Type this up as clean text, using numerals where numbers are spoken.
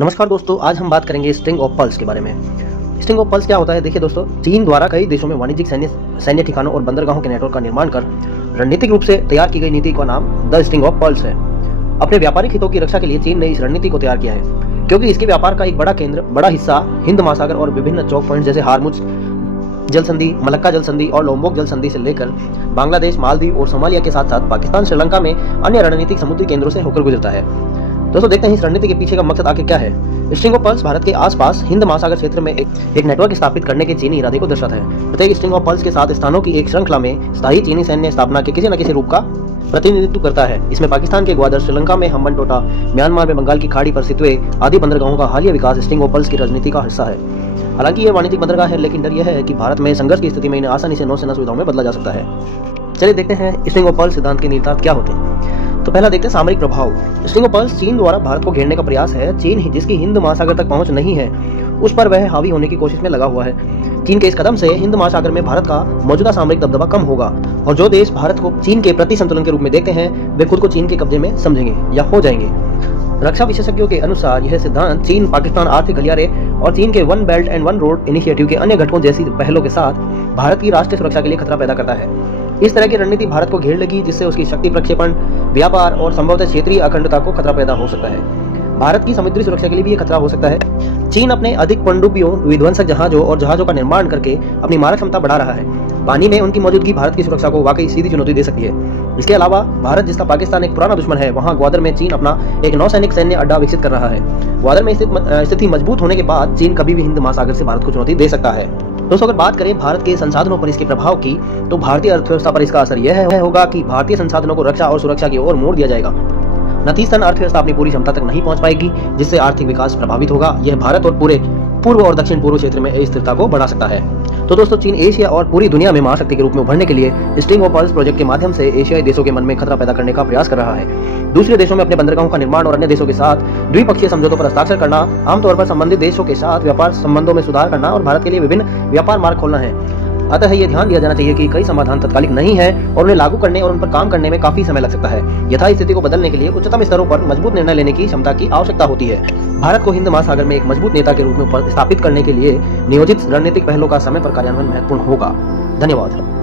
नमस्कार दोस्तों, आज हम बात करेंगे स्ट्रिंग ऑफ पर्ल्स के बारे में। स्ट्रिंग ऑफ पर्ल्स क्या होता है? देखिए दोस्तों, चीन द्वारा कई देशों में वाणिज्यिक सैन्य ठिकानों और बंदरगाहों के नेटवर्क का निर्माण कर रणनीतिक रूप से तैयार की गई नीति का नाम द स्ट्रिंग ऑफ पर्ल्स है। अपने व्यापारिक हितों की रक्षा के लिए चीन ने इस रणनीति को तैयार किया है, क्योंकि इसके व्यापार का एक बड़ा हिस्सा हिंद महासागर और विभिन्न चौक पॉइंट जैसे हारमुज जल संधि, मलक्का जल संधि और लोम्बोक जल संधि से लेकर बांग्लादेश, मालदीव और सोमालिया के साथ साथ पाकिस्तान, श्रीलंका में अन्य रणनीतिक समुद्री केंद्रों से होकर गुजरता है। दोस्तों, देखते हैं इस रणनीति के पीछे का मकसद आखिर क्या है। स्ट्रिंग ऑफ पर्ल्स भारत के आसपास हिंद महासागर क्षेत्र में एक नेटवर्क स्थापित करने के चीनी इरादे को दर्शाता है। प्रत्येक स्ट्रिंग ऑफ पर्ल्स के 7 स्थानों की एक श्रृंखला में स्थायी चीनी सैन्य स्थापना के किसी न किसी रूप का प्रतिनिधित्व करता है। इसमें पाकिस्तान के ग्वादर, श्रीलंका में हम्बनटोटा, म्यांमार में बंगाल की खाड़ी पर सितवे आदि बंदरगाहों का हालिया विकास स्ट्रिंग ऑफ पर्ल्स की राजनीति का हिस्सा है। हालांकि ये वाणिज्यिक बंदरगाह है, लेकिन डर यह है कि भारत में संघर्ष की स्थिति में इन्हें आसानी से नौसेना सुविधाओं में बदला जा सकता है। चलिए देखते हैं स्ट्रिंग ऑफ पर्ल्स सिद्धांत के निहितार्थ क्या होते हैं। तो पहला देखते हैं सामरिक प्रभाव। स्ट्रिंग ऑफ पर्ल्स चीन द्वारा भारत को घेरने का प्रयास है। चीन जिसकी हिंद महासागर तक पहुंच नहीं है, उस पर वह हावी होने की कोशिश में लगा हुआ है। चीन के इस कदम से हिंद महासागर में भारत का मौजूदा सामरिक दबदबा कम होगा और जो देश भारत को चीन के प्रति संतुलन के रूप में देखते हैं, वे खुद को चीन के कब्जे में समझेंगे या हो जाएंगे। रक्षा विशेषज्ञों के अनुसार यह सिद्धांत चीन, पाकिस्तान आर्थिक गलियारे और चीन के one belt and one road initiative के अन्य घटकों जैसी पहलों के साथ भारत की राष्ट्रीय सुरक्षा के लिए खतरा पैदा करता है। इस तरह की रणनीति भारत को घेर लेगी, जिससे उसकी शक्ति प्रक्षेपण, व्यापार और संभवतः क्षेत्रीय अखंडता को खतरा पैदा हो सकता है। भारत की समुद्री सुरक्षा के लिए भी यह खतरा हो सकता है। चीन अपने अधिक पनडुब्बियों, विध्वंसक जहाजों और जहाजों का निर्माण करके अपनी मारक क्षमता बढ़ा रहा है। पानी में उनकी मौजूदगी भारत की सुरक्षा को वाकई सीधी चुनौती दे सकती है। इसके अलावा भारत, जिसका पाकिस्तान एक पुराना दुश्मन है, वहां ग्वादर में चीन अपना एक नौसैनिक सैन्य अड्डा विकसित कर रहा है। ग्वादर में स्थिति मजबूत होने के बाद चीन कभी भी हिंद महासागर से भारत को चुनौती दे सकता है। दोस्तों, अगर बात करें भारत के संसाधनों पर इसके प्रभाव की, तो भारतीय अर्थव्यवस्था पर इसका असर यह होगा कि भारतीय संसाधनों को रक्षा और सुरक्षा की ओर मोड़ दिया जाएगा। नतीजतन अर्थव्यवस्था अपनी पूरी क्षमता तक नहीं पहुंच पाएगी, जिससे आर्थिक विकास प्रभावित होगा। यह भारत और पूरे पूर्व और दक्षिण पूर्व क्षेत्र में अस्थिरता को बढ़ा सकता है। तो दोस्तों, चीन एशिया और पूरी दुनिया में महाशक्ति के रूप में उभरने के लिए स्ट्रिंग ऑफ पर्ल्स प्रोजेक्ट के माध्यम से एशियाई देशों के मन में खतरा पैदा करने का प्रयास कर रहा है। दूसरे देशों में अपने बंदरगाहों का निर्माण और अन्य देशों के साथ द्विपक्षीय समझौतों पर हस्ताक्षर करना, आमतौर पर संबंधित देशों के साथ व्यापार संबंधों में सुधार करना और भारत के लिए विभिन्न व्यापार मार्ग खोलना है। अतः ये ध्यान दिया जाना चाहिए कि कई समाधान तत्कालिक नहीं है और उन्हें लागू करने और उन पर काम करने में काफी समय लग सकता है। यथा स्थिति को बदलने के लिए उच्चतम स्तरों पर मजबूत निर्णय लेने की क्षमता की आवश्यकता होती है। भारत को हिंद महासागर में एक मजबूत नेता के रूप में स्थापित करने के लिए नियोजित रणनीतिक पहलों का समय पर कार्यान्वयन महत्वपूर्ण होगा। धन्यवाद।